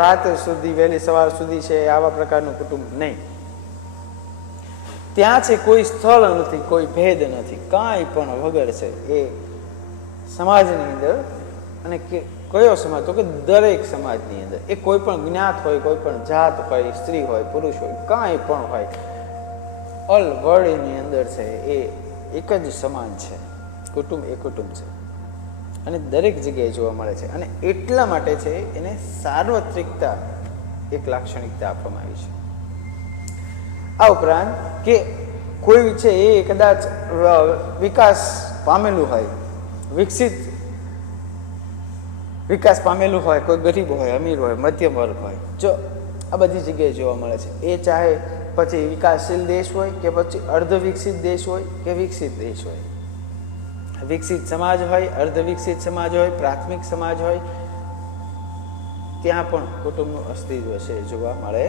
રાત સુધી, વહેલી સવાર સુધી છે, આવા પ્રકારનું કુટુંબ નહીં. ત્યાં છે કોઈ સ્થળ નથી, કોઈ ભેદ નથી, કાંઈ પણ વગર છે એ સમાજની અંદર. અને કયો સમાજ તો કે દરેક સમાજની અંદર એ કોઈ પણ જ્ઞાત હોય, કોઈ પણ જાત હોય, સ્ત્રી હોય, પુરુષ હોય, કાંઈ પણ હોય, ઓલ વર્લ્ડની અંદર છે એ એક જ સમાન છે. કુટુંબ એ કુટુંબ છે અને દરેક જગ્યાએ જોવા મળે છે, અને એટલા માટે છે એને સાર્વત્રિકતા એક લાક્ષણિકતા આપવામાં આવી છે. આ ઉપરાંત કે કોઈ છે એ કદાચ વિકાસ પામેલું હોય, વિકાસ પામેલું હોય, કોઈ ગરીબ હોય, અમીર હોય, મધ્યમ વર્ગ હોય, જો આ બધી જગ્યાએ જોવા મળે છે. એ ચાહે પછી વિકાસશીલ દેશ હોય કે પછી અર્ધ વિકસિત દેશ હોય કે વિકસિત દેશ હોય, વિકસિત સમાજ હોય, અર્ધ વિકસિત સમાજ હોય, પ્રાથમિક સમાજ હોય, ત્યાં પણ કુટુંબનું અસ્તિત્વ છે જોવા મળે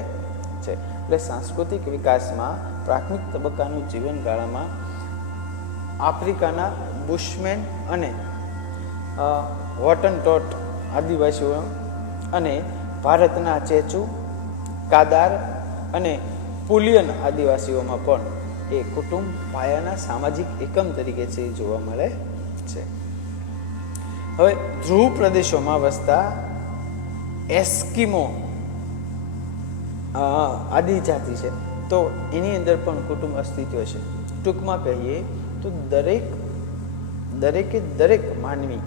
છે. એટલે સાંસ્કૃતિક વિકાસમાં પ્રાથમિક તબક્કાનું જીવનગાળામાં આફ્રિકાના બુશમેન અને હોટનટોટ આદિવાસીઓ અને ભારતના ચેચુ, કાદાર અને પુલિયન આદિવાસીઓમાં પણ એ કુટુંબ પાયાના સામાજિક એકમ તરીકે છે જોવા મળે છે. હવે ધ્રુવ પ્રદેશોમાં વસતા એસ્કિમો આદિજાતિ છે, તો એની અંદર પણ કુટુંબ અસ્તિત્વ છે. ટૂંકમાં કહીએ તો દરેક માનવી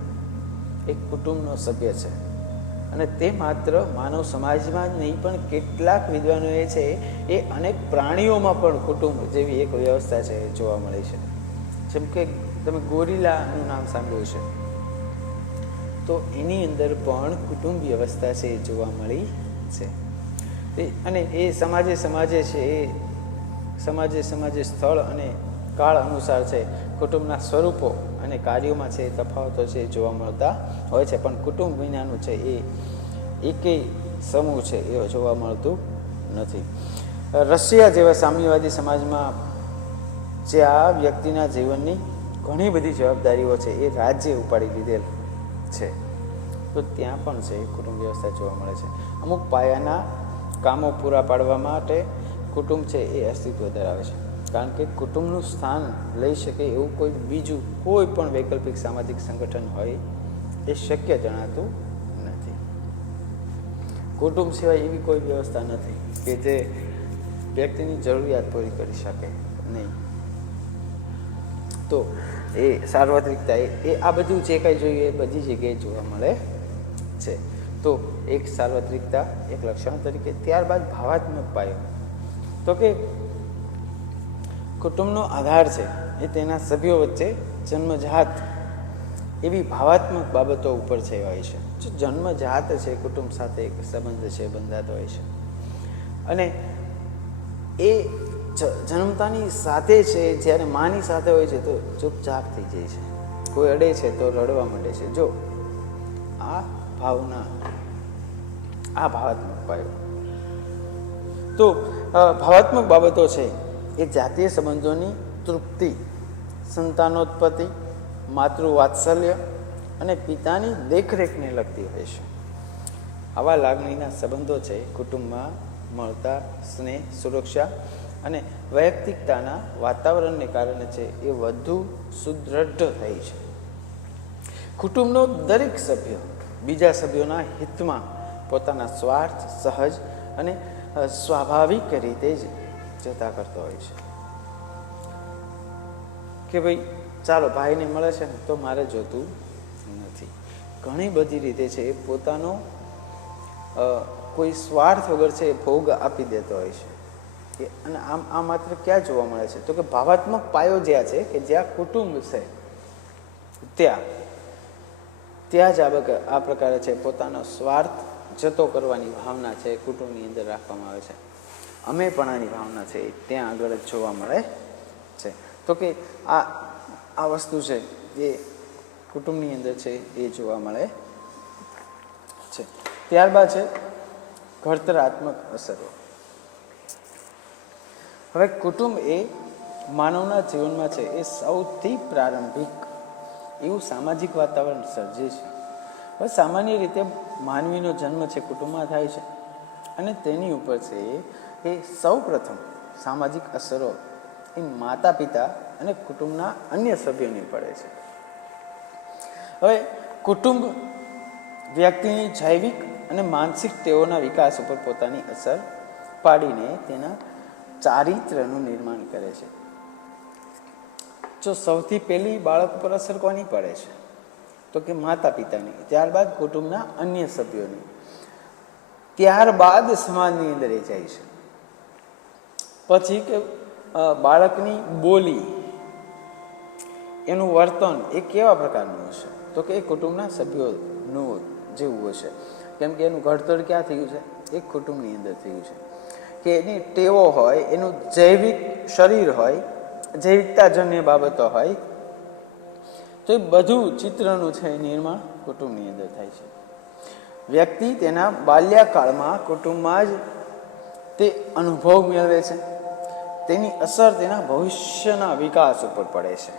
એક કુટુંબનો સભ્ય છે, અને તે માત્ર માનવ સમાજમાં જ નહીં પણ કેટલાક વિદ્વાનોએ છે એ અનેક પ્રાણીઓમાં પણ કુટુંબ જેવી એક વ્યવસ્થા છે જોવા મળે છે. જેમ કે તમે ગોરીલાનું નામ સાંભળ્યું છે, તો એની અંદર પણ કુટુંબ વ્યવસ્થા છે જોવા મળી છે. અને એ સમાજે સ્થળ અને કાળ અનુસાર છે કુટુંબના સ્વરૂપો અને કાર્યોમાં છે તફાવતો છે જોવા મળતા હોય છે, પણ કુટુંબ વિનાનું છે એ એકેય સમૂહ છે એ જોવા મળતું નથી. રશિયા જેવા સામ્યવાદી સમાજમાં જ્યાં વ્યક્તિના જીવનની ઘણી બધી જવાબદારીઓ છે એ રાજ્ય ઉપાડી લીધેલ છે, તો ત્યાં પણ છે કુટુંબ વ્યવસ્થા જોવા મળે છે. અમુક પાયાના કામો પૂરા પાડવા માટે કુટુંબ છે એ અસ્તિત્વ ધરાવે છે, કારણ કે કુટુંબનું સ્થાન લઈ શકે એવું કોઈ બીજું કોઈ પણ વૈકલ્પિક સામાજિક સંગઠન હોય એ શક્ય જણાતું નથી. કુટુંબ સિવાય એવી કોઈ વ્યવસ્થા નથી કે જે વ્યક્તિની જરૂરિયાત પૂરી કરી શકે નહીં. તો એ સાર્વત્રિકતા એ આ બધું જે કંઈ જોઈએ એ બધી જગ્યાએ જોવા મળે છે. તો એક સાર્વત્રિકતા એક લક્ષણ તરીકે. ત્યારબાદ ભાવાત્મક પાયો, તો કે કુટુંબનો આધાર છે એ તેના સભ્યો વચ્ચે જન્મજાત એવી ભાવાત્મક બાબતો ઉપર છે હોય છે. જો જન્મજાત છે કુટુંબ સાથે એક સંબંધ છે બંધાતો હોય છે, અને એ જન્મતાની સાથે છે જ્યારે માની સાથે હોય છે તો ચૂપચાપ થઈ જાય છે, કોઈ અડે છે તો રડવા માંડે છે. જો આ ભાવના, આ ભાવાત્મક પાયો. તો ભાવાત્મક બાબતો છે એ જાતીય સંબંધોની તૃપ્તિ, સંતાનોત્પત્તિ, માતૃવાત્સલ્ય અને પિતાની દેખરેખને લગતી હોય છે. આવા લાગણીના સંબંધો છે કુટુંબમાં મળતા સ્નેહ, સુરક્ષા અને વૈયક્તિકતાના વાતાવરણને કારણે છે એ વધુ સુદૃઢ થાય છે. કુટુંબનો દરેક સભ્ય બીજા સભ્યોના હિતમાં પોતાના સ્વાર્થ સહજ અને સ્વાભાવિક રીતે જ જતા કરતો હોય છે. કે ભાઈ ચાલો ભાઈને મળે છે ને તો મારે જોતું નથી. ઘણી બધી રીતે છે એ પોતાનો કોઈ સ્વાર્થ વગર છે એ ભોગ આપી દેતો હોય છે. અને આ માત્ર ક્યાં જોવા મળે છે? તો કે ભાવાત્મક પાયો જ્યાં છે કે જ્યાં કુટુંબ છે ત્યાં જ આ પ્રકારે છે પોતાનો સ્વાર્થ જતો કરવાની ભાવના છે કુટુંબની અંદર રાખવામાં આવે છે. અમેપણાની ભાવના છે ત્યાં આગળ જ જોવા મળે છે. તો કે આ વસ્તુ છે એ કુટુંબની અંદર છે એ જોવા મળે છે. ત્યારબાદ છે ઘડતરાત્મક અસરો. હવે કુટુંબ એ માનવના જીવનમાં છે એ સૌથી પ્રારંભિક એવું સામાજિક વાતાવરણ સર્જે છે. હવે સામાન્ય રીતે માનવીનો જન્મ છે કુટુંબમાં થાય છે, અને તેની ઉપર છે એ સૌ પ્રથમ સામાજિક અસરો એ માતા પિતા અને કુટુંબના અન્ય સભ્યોની પડે છે. હવે કુટુંબ વ્યક્તિની જૈવિક અને માનસિક ટેવોના વિકાસ ઉપર પોતાની અસર પાડીને તેના ચારિત્રનું નિર્માણ કરે છે. જો સૌથી પહેલી બાળક પર અસર કોની પડે છે? તો કે માતા પિતાની, ત્યારબાદ કુટુંબના અન્ય સભ્યોની, ત્યારબાદ સમાજની અંદર એ જાય છે. પછી કે બાળકની બોલી, એનું વર્તન એ કેવા પ્રકારનું હશે? તો કે એ કુટુંબના સભ્યોનું જેવું હશે. કેમ કે એનું ઘડતર ક્યાં થયું છે? એક કુટુંબની અંદર થયું છે. કે એની ટેવો હોય, એનું જૈવિક શરીર હોય, જૈવિકતાજન્ય બાબતો હોય, તો એ બધું ચિત્રનું છે નિર્માણ કુટુંબની અંદર થાય છે. વ્યક્તિ તેના બાલ્યકાળમાં કુટુંબમાં જ તે અનુભવ મેળવે છે. તેની અસર તેના ભવિષ્યના વિકાસ ઉપર પડે છે.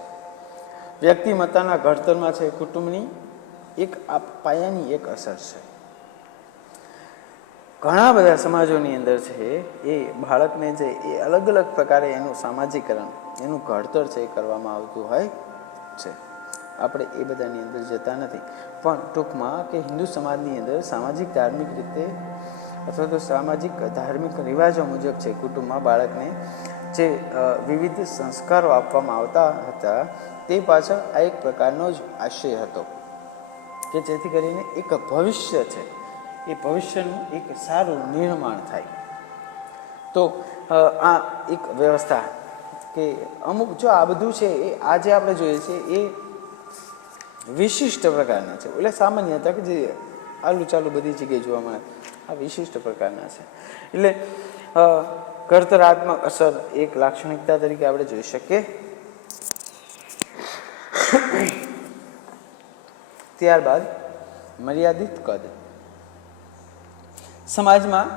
વ્યક્તિમત્તાના ઘડતરમાં છે કુટુંબની એક આ પાયાની એક અસર છે. ઘણા બધા સમાજોની અંદર છે એ બાળકને છે એ અલગ અલગ પ્રકારે એનું સામાજિકરણ, એનું ઘડતર છે એ કરવામાં આવતું હોય છે. આપણે એ બધાની અંદર જતા નથી, પણ ટૂંકમાં કે હિન્દુ સમાજની અંદર સામાજિક ધાર્મિક રીતે અથવા તો સામાજિક ધાર્મિક રિવાજો મુજબ છે કુટુંબમાં બાળકને જે વિવિધ સંસ્કારો આપવામાં આવતા હતા તે પાછળ આ એક પ્રકારનો જ આશય હતો કે જેથી કરીને એક ભવિષ્ય છે એ ભવિષ્યનું એક સારું નિર્માણ થાય. તો આ એક વ્યવસ્થા કે અમુક જો આ બધું છે એ આજે આપણે જોઈએ છીએ એ વિશિષ્ટ પ્રકારના છે. એટલે સામાન્ય હતા કે જે આલુ ચાલુ બધી જગ્યાએ જોવા મળે, આ વિશિષ્ટ પ્રકારના છે. એટલે ઘડતરાત્મક અસર એક લાક્ષણિકતા તરીકે આપણે જોઈ શકીએ. ત્યારબાદ મર્યાદિત કદ. સમાજમાં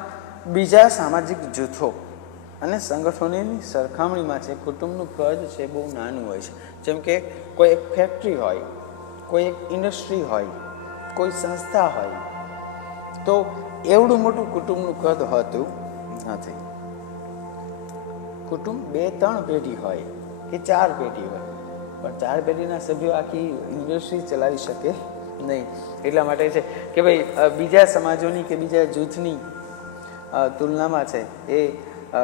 બીજા સામાજિક જૂથો અને સંગઠનોની સરખામણીમાં છે કુટુંબનું કદ છે બહુ નાનું હોય છે. જેમ કે કોઈ એક ફેક્ટરી હોય, કોઈ એક ઇન્ડસ્ટ્રી હોય, કોઈ સંસ્થા હોય, તો એવડું મોટું કુટુંબનું કદ હોતું નથી. કુટુંબ 2-3 પેઢી હોય કે 4 પેઢી હોય, પણ 4 પેઢીના સભ્યો આખી ઇન્ડસ્ટ્રી ચલાવી શકે નહીં. એટલા માટે છે કે ભાઈ બીજા સમાજોની કે બીજા જૂથની તુલનામાં છે એ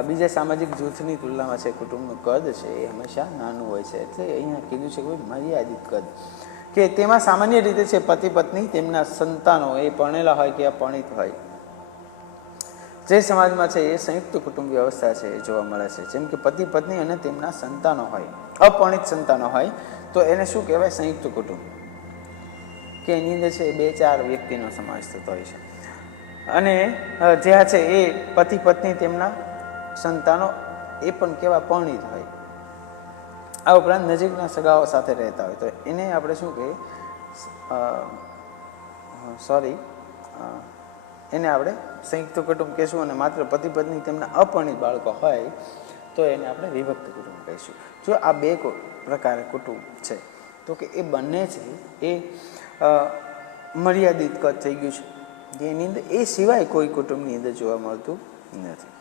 બીજા સામાજિક જૂથની તુલનામાં છે કુટુંબનું કદ છે એ હંમેશા નાનું હોય છે. એટલે અહીંયા કીધું છે કે મર્યાદિત કદ, કે તેમાં સામાન્ય રીતે છે પતિ પત્ની તેમના સંતાનો એ પરણેલા હોય કે અપરિણીત હોય. જે સમાજમાં છે એ સંયુક્ત કુટુંબ વ્યવસ્થા છે એ જોવા મળે છે. જેમ કે પતિ પત્ની અને તેમના સંતાનો હોય, અપરિણીત સંતાનો હોય, તો એને શું કહેવાય? સંયુક્ત કુટુંબ, કે એની અંદર છે 2-4 વ્યક્તિનો સમાવેશ થતો હોય છે. અને જ્યાં છે એ પતિ પત્ની તેમના સંતાનો એ પણ કેવા પરણિત હોય. આ ઉપરાંત નજીકના સગાઓ સાથે રહેતા હોય તો એને આપણે શું કહીએ? એને આપણે સંયુક્ત કુટુંબ કહીશું. અને માત્ર પતિ પત્ની તેમના અપરિણીત બાળકો હોય તો એને આપણે વિભક્ત કુટુંબ કહીશું. જો આ 2 પ્રકારે કુટુંબ છે તો કે એ બંને છે એ મર્યાદિત કદ થઈ ગયું છે, જેની અંદર એ સિવાય કોઈ કુટુંબની અંદર જોવા મળતું નથી.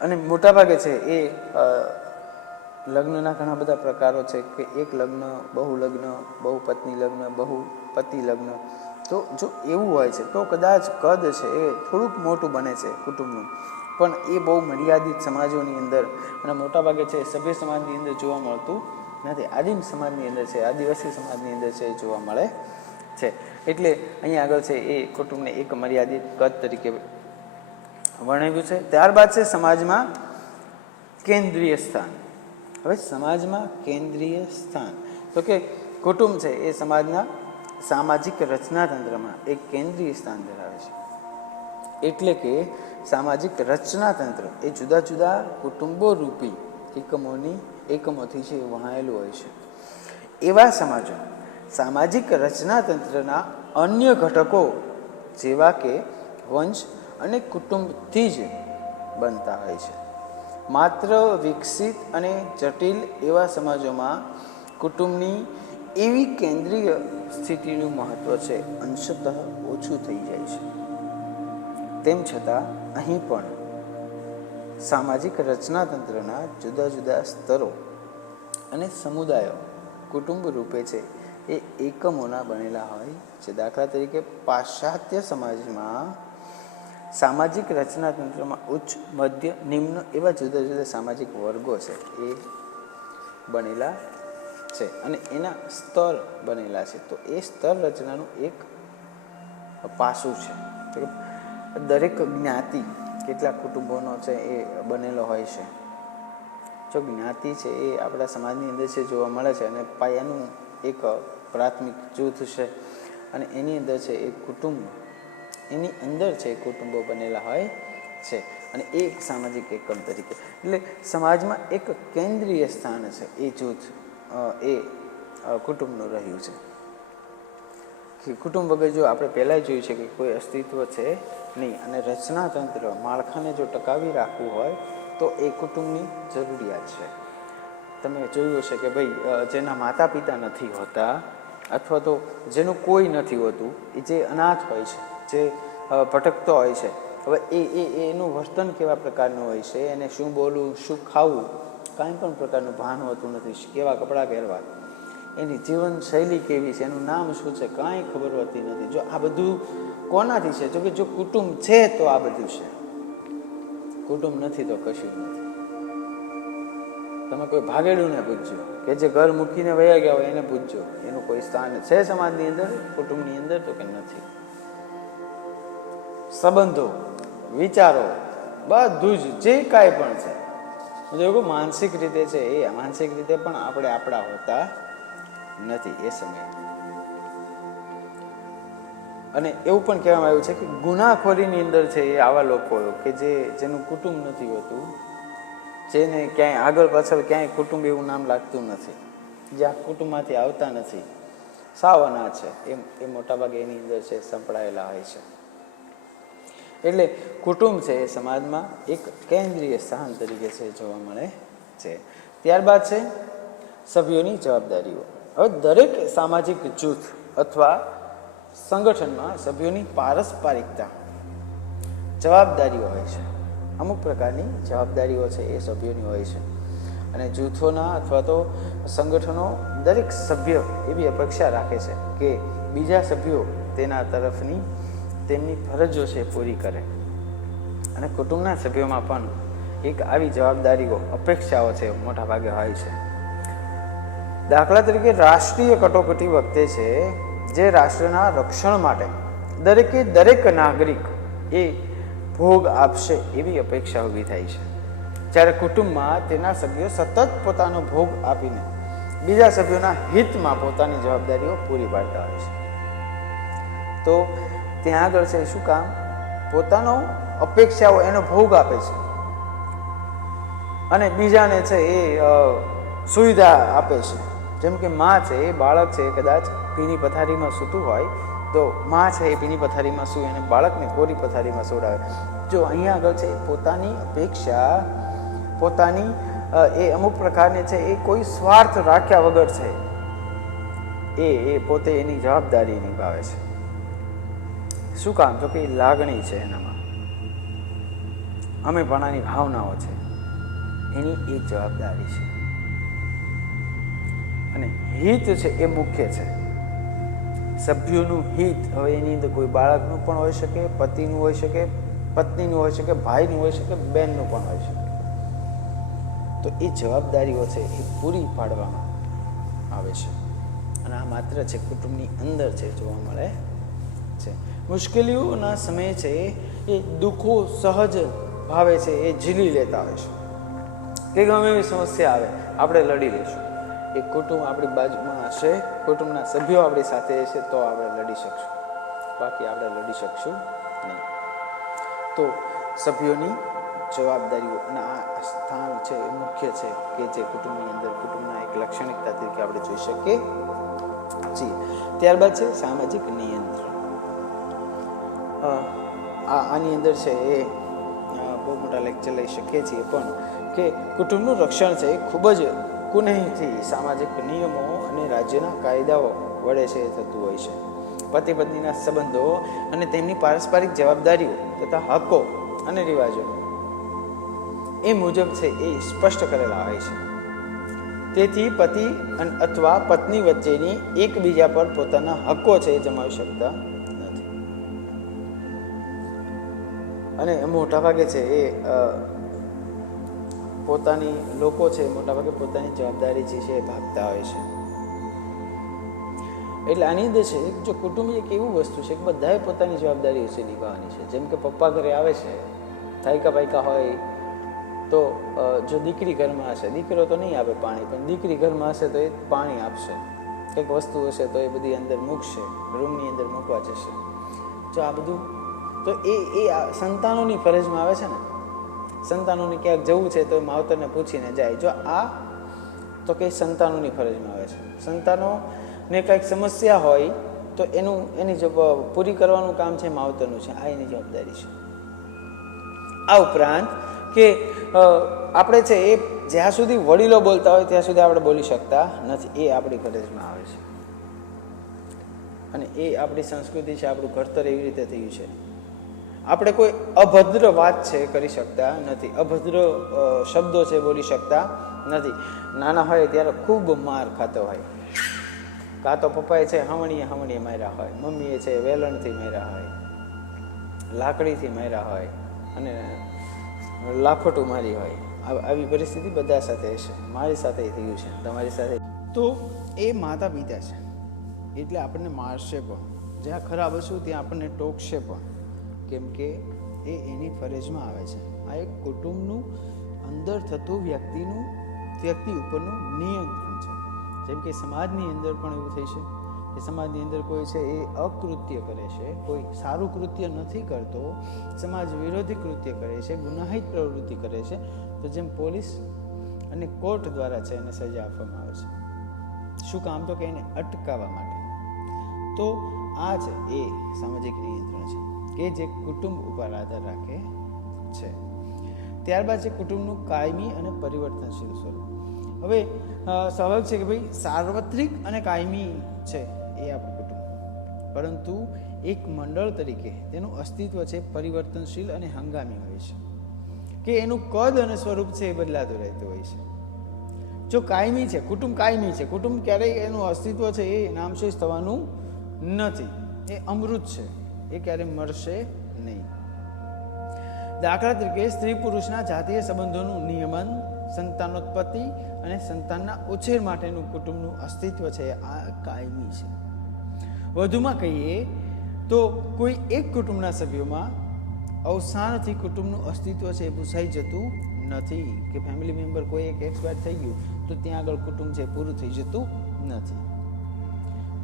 અને મોટાભાગે છે એ લગ્નના ઘણા બધા પ્રકારો છે કે એક લગ્ન, બહુ લગ્ન, બહુ પત્ની લગ્ન, બહુ પતિ લગ્ન. તો જો એવું હોય છે તો કદાચ કદ છે એ થોડુંક મોટું બને છે કુટુંબનું, પણ એ બહુ મર્યાદિત સમાજોની અંદર અને મોટાભાગે છે સભ્ય સમાજની અંદર જોવા મળતું નથી. આદિમ સમાજની અંદર છે, આદિવાસી સમાજની અંદર છે એ જોવા મળે છે. એટલે અહીંયા આગળ છે એ કુટુંબને એક મર્યાદિત કદ તરીકે વર્ણવ્યું છે. ત્યારબાદ છે સમાજમાં કેન્દ્રીય સ્થાન. હવે સમાજમાં કેન્દ્રીય સ્થાન તો કે કુટુંબ છે એ સમાજના સામાજિક રચનાતંત્રમાં એક કેન્દ્રીય સ્થાન ધરાવે છે. એટલે કે સામાજિક રચનાતંત્ર એ જુદા જુદા કુટુંબો રૂપી એકમોથી છે વહાયેલું હોય છે. એવા સમાજો સામાજિક રચનાતંત્રના અન્ય ઘટકો જેવા કે વંશ અને કુટુંબથી જ બનતા હોય છે. માત્ર વિકસિત અને જટિલ એવા સમાજોમાં કુટુંબની એવી કેન્દ્રીય સ્થિતિનું મહત્વ છે અંશતઃ ઓછું થઈ જાય છે. તેમ છતાં અહીં પણ સામાજિક રચનાતંત્રના જુદા જુદા સ્તરો અને સમુદાયો કુટુંબ રૂપે છે એ એકમોના બનેલા હોય છે. દાખલા તરીકે પાશ્ચાત્ય સમાજમાં સામાજિક રચનાતંત્રમાં ઉચ્ચ, મધ્ય, નિમ્ન એવા જુદા જુદા સામાજિક વર્ગો છે એ બનેલા છે અને એના સ્તર બનેલા છે. તો એ સ્તર રચનાનું એક પાસું છે. તો દરેક જ્ઞાતિ કેટલાક કુટુંબોનો છે એ બનેલો હોય છે. જો જ્ઞાતિ છે એ આપણા સમાજની અંદર છે જોવા મળે છે અને પાયાનું એક પ્રાથમિક જૂથ છે અને એની અંદર છે એ કુટુંબ, એની અંદર છે કુટુંબો બનેલા હોય છે અને એ એક સામાજિક એકમ તરીકે, એટલે સમાજમાં એક કેન્દ્રીય સ્થાન છે એ જૂથ એ કુટુંબનું રહ્યું છે. કે કુટુંબ વગર જો આપણે પહેલાં જોયું છે કે કોઈ અસ્તિત્વ છે નહીં અને રચનાતંત્ર માળખાને જો ટકાવી રાખવું હોય તો એ કુટુંબની જરૂરિયાત છે. તમે જોયું હશે કે ભાઈ જેના માતા પિતા નથી હોતા અથવા તો જેનું કોઈ નથી હોતું, એ જે અનાથ હોય છે, જે ભટકતો હોય છે, હવે એનું વર્તન કેવા પ્રકારનું હોય છે, એને શું બોલવું, શું ખાવું, કાંઈ પણ પ્રકારનું ભાન હોતું નથી, કેવા કપડાં પહેરવા, એની જીવનશૈલી કેવી છે, એનું નામ શું છે, કાંઈ ખબર હોતી નથી. જો આ બધું કોનાથી છે? જો કે જો કુટુંબ છે તો આ બધું છે, કુટુંબ નથી તો કશું નથી. તમે કોઈ ભાગેડુંને પૂછજો કે જે ઘર મૂકીને વયા ગયા હોય એને પૂછજો, એનું કોઈ સ્થાન છે સમાજની અંદર, કુટુંબની અંદર? તો કે નથી. સંબંધો, વિચારો, બધું જ જે કાંઈ પણ છે જો માનસિક રીતે છે એ માનસિક રીતે પણ આપણે આપણા હોતા નથી એ સમયે. અને એવું પણ કહેવામાં આવ્યું છે કે ગુનાખોરીની અંદર છે એ આવા લોકો કે જેનું કુટુંબ નથી હોતું, જેને ક્યાંય આગળ પાછળ ક્યાંય કુટુંબ એવું નામ લાગતું નથી, જે આ કુટુંબમાંથી આવતા નથી, સાવ અનાથ છે, એ મોટાભાગે એની અંદર છે સંપડાયેલા હોય છે. એટલે કુટુંબ છે એ સમાજમાં એક કેન્દ્રીય સ્થાન તરીકે છે જોવા મળે છે. ત્યારબાદ છે સભ્યોની જવાબદારીઓ. હવે દરેક સામાજિક જૂથ અથવા સંગઠનમાં સભ્યોની પારસ્પરિકતા જવાબદારીઓ હોય છે. અમુક પ્રકારની જવાબદારીઓ છે એ સભ્યોની હોય છે અને જૂથોના અથવા તો સંગઠનો દરેક સભ્ય એવી અપેક્ષા રાખે છે કે બીજા સભ્યો તેના તરફની તેમની ફરજો છે પૂરી કરે અને કુટુંબના સભ્યોમાં પણ એક આવી જવાબદારીઓ અપેક્ષાઓ છે મોટા ભાગે હોય છે. દાખલા તરીકે રાષ્ટ્રીય કટોકટી વખતે છે જે રાષ્ટ્રના રક્ષણ માટે દરેક નાગરિક એ ભોગ આપશે એવી અપેક્ષા ઊભી થાય છે. જ્યારે કુટુંબમાં તેના સભ્યો સતત પોતાનો ભોગ આપીને બીજા સભ્યોના હિતમાં પોતાની જવાબદારીઓ પૂરી પાડતા હોય છે. તો ત્યાં આગળ છે શું કામ પોતાનો અપેક્ષાઓ એનો ભોગ આપે છે અને બીજાને છે એ સુવિધા આપે છે. જેમ કે માં છે એ બાળક છે કદાચ ભીની પથારીમાં સૂતું હોય તો માં છે એ ભીની પથારીમાં સૂય અને બાળકને કોરી પથારીમાં સુવડાવે. જો અહીંયા આગળ છે પોતાની અપેક્ષા પોતાની એ અમુક પ્રકારની છે એ કોઈ સ્વાર્થ રાખ્યા વગર છે એ પોતે એની જવાબદારી નિભાવે છે. શું કામ તો કે લાગણી છે એનામાં અમે ભણાની ભાવનાઓ છે એની એક જવાબદારી છે અને હિત છે એ મુખ્ય છે. સભ્યોનું હિત હવે એની અંદર કોઈ બાળકનું પણ હોઈ શકે, પતિનું હોઈ શકે, પત્નીનું હોઈ શકે, ભાઈનું હોઈ શકે, બહેનનું પણ હોઈ શકે. તો એ જવાબદારીઓ છે એ પૂરી પાડવામાં આવે છે અને આ માત્ર છે કુટુંબની અંદર છે જોવા મળે છે. મુશ્કેલીઓના સમયે છે એ દુઃખો સહજ ભાવે છે એ ઝીલી લેતા હોય છે કે ગમે એવી સમસ્યા આવે આપણે લડી લઈશું. એ કુટુંબ આપણી બાજુમાં હશે, કુટુંબના સભ્યો આપણી સાથે હશે તો આપણે લડી શકશું, બાકી આપણે લડી શકશું નહીં. તો સભ્યોની જવાબદારીઓ અને આ સ્થાન છે એ મુખ્ય છે કે જે કુટુંબની અંદર કુટુંબના એક લાક્ષણિકતા તરીકે આપણે જોઈ શકીએ છીએ. ત્યારબાદ છે સામાજિક નિયંત્રણ. આની અંદર છે એ બહુ મોટા લેક્ચર લઈ શકીએ છીએ પણ કે કુટુંબનું રક્ષણ છે એ ખૂબ જ કુનેહથી સામાજિક નિયમો અને રાજ્યના કાયદાઓ વડે છે એ થતું હોય છે. પતિ પત્નીના સંબંધો અને તેમની પારસ્પરિક જવાબદારીઓ તથા હકો અને રિવાજો એ મુજબ છે એ સ્પષ્ટ કરેલા હોય છે. તેથી પતિ અથવા પત્ની વચ્ચેની એકબીજા પર પોતાના હકો છે એ જમાવી શકતા નથી અને મોટાભાગે છે એ પોતાની લોકો છે મોટાભાગે પોતાની જવાબદારી છે એ ભાગતા હોય છે. એટલે આની અંદર છે જો કુટુંબ એક એવું વસ્તુ છે કે બધાએ પોતાની જવાબદારી છે નિભાવવાની છે. જેમ કે પપ્પા ઘરે આવે છે થાયકા પાયકા હોય તો જો દીકરી ઘરમાં હશે, દીકરો તો નહીં આપે પાણી, પણ દીકરી ઘરમાં હશે તો એ પાણી આપશે. કંઈક વસ્તુ હશે તો એ બધી અંદર મૂકશે, રૂમની અંદર મૂકવા જશે. જો આ બધું તો એ સંતાનોની ફરજમાં આવે છે ને. સંતાનોને ક્યાંક જવું છે તો માવતરને પૂછીને જાય. જો આ તો કંઈ સંતાનોની ફરજમાં આવે છે. સંતાનોને કંઈક સમસ્યા હોય તો એની જો પૂરી કરવાનું કામ છે માવતરનું છે, આ એની જવાબદારી છે. આ ઉપરાંત કે આપણે છે એ જ્યાં સુધી વડીલો બોલતા હોય ત્યાં સુધી આપણે બોલી શકતા નથી, એ આપણી ફરજમાં આવે છે અને એ આપણી સંસ્કૃતિ છે, આપણું ઘડતર એવી રીતે થયું છે. આપણે કોઈ અભદ્ર વાત છે કરી શકતા નથી, અભદ્ર શબ્દો છે બોલી શકતા નથી. નાના હોય ત્યારે ખૂબ માર ખાતો હોય, કાં તો પપ્પાએ છે હમણીએ માર્યા હોય, મમ્મીએ છે વેલણથી માર્યા હોય, લાકડીથી માર્યા હોય અને લાખોટું મારી હોય. આવી પરિસ્થિતિ બધા સાથે હશે, મારી સાથે થયું છે, તમારી સાથે. તો એ માતા પિતા છે એટલે આપણને મારશે પણ, જ્યાં ખરાબ હશું ત્યાં આપણને ટોકશે પણ, કેમ કે એ એની ફરજમાં આવે છે. આ એક કુટુંબનું અંદર થતું વ્યક્તિ ઉપરનું નિયંત્રણ છે. જેમ કે સમાજની અંદર પણ એવું થઈ છે કે સમાજની અંદર કોઈ છે એ અકૃત્ય કરે છે, કોઈ સારું કૃત્ય નથી કરતો, સમાજ વિરોધી કૃત્ય કરે છે, ગુનાહિત પ્રવૃત્તિ કરે છે, તો જેમ પોલીસ અને કોર્ટ દ્વારા છે એને સજા આપવામાં આવે છે. શું કામ? તો કે એને અટકાવવા માટે. તો આ છે એ સામાજિક નિયંત્રણ છે. કે જે કુટુંબ ઉપર આધાર રાખે છે. ત્યારબાદ છે કુટુંબનું કાયમી અને પરિવર્તનશીલ સ્વરૂપ. હવે સ્વાભાવિક છે કે ભાઈ સાર્વત્રિક અને કાયમી છે એ આપણું કુટુંબ, પરંતુ એક મંડળ તરીકે તેનું અસ્તિત્વ છે પરિવર્તનશીલ અને હંગામી હોય છે, કે એનું કદ અને સ્વરૂપ છે એ બદલાતું રહેતું હોય છે. જો કાયમી છે, કુટુંબ કાયમી છે, કુટુંબ ક્યારેય એનું અસ્તિત્વ છે એ નામશેષ થવાનું નથી, એ અમૃત છે, એ ક્યારેય મરશે નહીં. દાખલા તરીકે સ્ત્રી પુરુષના જાતીય સંબંધોનું નિયમન, સંતાનોત્પત્તિ અને સંતાનના ઉછેર માટેનું કુટુંબનું અસ્તિત્વ છે આ કાયમી છે. વધુમાં કહીએ તો કોઈ એક કુટુંબના સભ્યોમાં અવસાનથી કુટુંબનું અસ્તિત્વ છે એ ભૂસાઈ જતું નથી, કે ફેમિલી મેમ્બર કોઈ એક એક્સપાયર થઈ ગયું તો ત્યાં આગળ કુટુંબ છે પૂરું થઈ જતું નથી,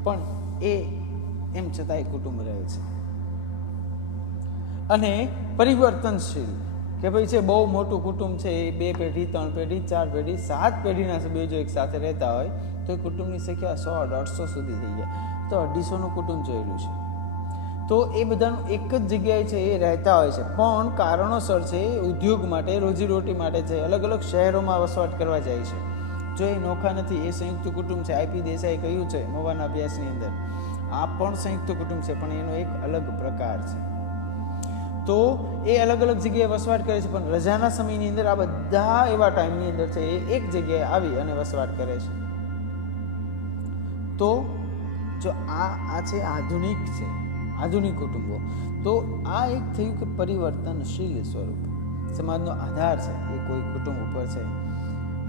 પણ એ એમ છતાંય કુટુંબ રહે છે. અને પરિવર્તનશીલ, કે ભાઈ છે બહુ મોટું કુટુંબ છે, એ 2 પેઢી 3 પેઢી 4 પેઢી 7 પેઢીના સભ્યો જો એક સાથે રહેતા હોય તો એ કુટુંબની સંખ્યા 100-150 સુધી થઈ જાય. તો 250નું કુટુંબ જોયેલું છે. તો એ બધાનું એક જ જગ્યાએ છે એ રહેતા હોય છે, પણ કારણોસર છે ઉદ્યોગ માટે, રોજીરોટી માટે છે અલગ અલગ શહેરોમાં વસવાટ કરવા જાય છે. જો એ નોખા નથી, એ સંયુક્ત કુટુંબ છે. IP દેસાઈ કહ્યું છે મોવાના અભ્યાસની અંદર, આ પણ સંયુક્ત કુટુંબ છે, પણ એનો એક અલગ પ્રકાર છે. તો એ અલગ અલગ જગ્યાએ વસવાટ કરે છે, પણ રજાના સમયની અંદર આ બધા એવા ટાઈમની અંદર છે એ એક જગ્યાએ આવી અને વસવાટ કરે છે. તો જો આ છે આધુનિક છે, આધુનિક કુટુંબો. તો આ એક થયું કે પરિવર્તનશીલ સ્વરૂપ. સમાજનો આધાર છે એ કોઈ કુટુંબ ઉપર છે,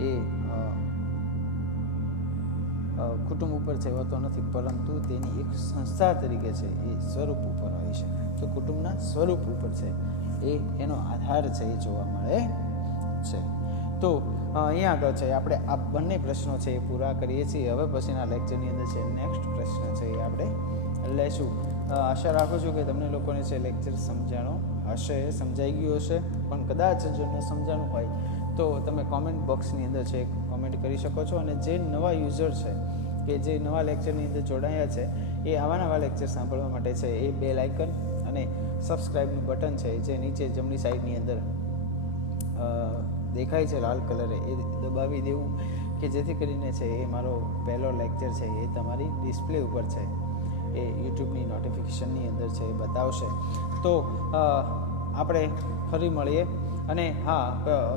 એ કુટુંબ ઉપર છે હોતો નથી, પરંતુ તેની એક સંસ્થા તરીકે છે એ સ્વરૂપ ઉપર હોય છે. તો કુટુંબના સ્વરૂપ ઉપર છે એ એનો આધાર છે એ જોવા મળે છે. તો અહીંયા આગળ છે આપણે આ બંને પ્રશ્નો છે એ પૂરા કરીએ છીએ. હવે પછીના લેક્ચરની અંદર છે નેક્સ્ટ પ્રશ્ન છે એ આપણે લેશું. આશા રાખું છું કે તમને લોકોને છે લેક્ચર સમજાણો હશે, સમજાઈ ગયું હશે, પણ કદાચ જો ન સમજાણું હોય તો તમે કોમેન્ટ બોક્સની અંદર છે કોમેન્ટ કરી શકો છો. અને જે નવા યુઝર છે કે જે નવા લેક્ચરની અંદર જોડાયા છે એ આવા નવા લેક્ચર સાંભળવા માટે છે એ બેલ આઇકન અને સબસ્ક્રાઇબનું બટન છે જે નીચે જમણી સાઈડની અંદર દેખાય છે લાલ કલરે, એ દબાવી દેવું, કે જેથી કરીને છે એ મારો પહેલો લેક્ચર છે એ તમારી ડિસ્પ્લે ઉપર છે એ યુટ્યુબની નોટિફિકેશનની અંદર છે એ બતાવશે. તો આપણે ફરી મળીએ. અને હા,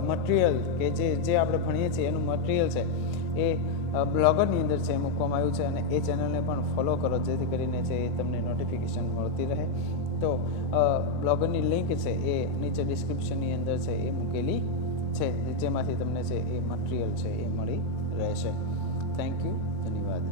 મટીરિયલ કે જે આપણે ભણીએ છીએ એનું મટીરિયલ છે એ બ્લોગરની અંદર છે મૂકવામાં આવ્યું છે, અને એ ચેનલને પણ ફોલો કરો જેથી કરીને છે એ તમને નોટિફિકેશન મળતી રહે. તો બ્લોગરની લિંક છે એ નીચે ડિસ્ક્રિપ્શનની અંદર છે એ મૂકેલી છે, જેમાંથી તમને છે એ મટીરિયલ છે એ મળી રહેશે. થેન્ક યુ, ધન્યવાદ.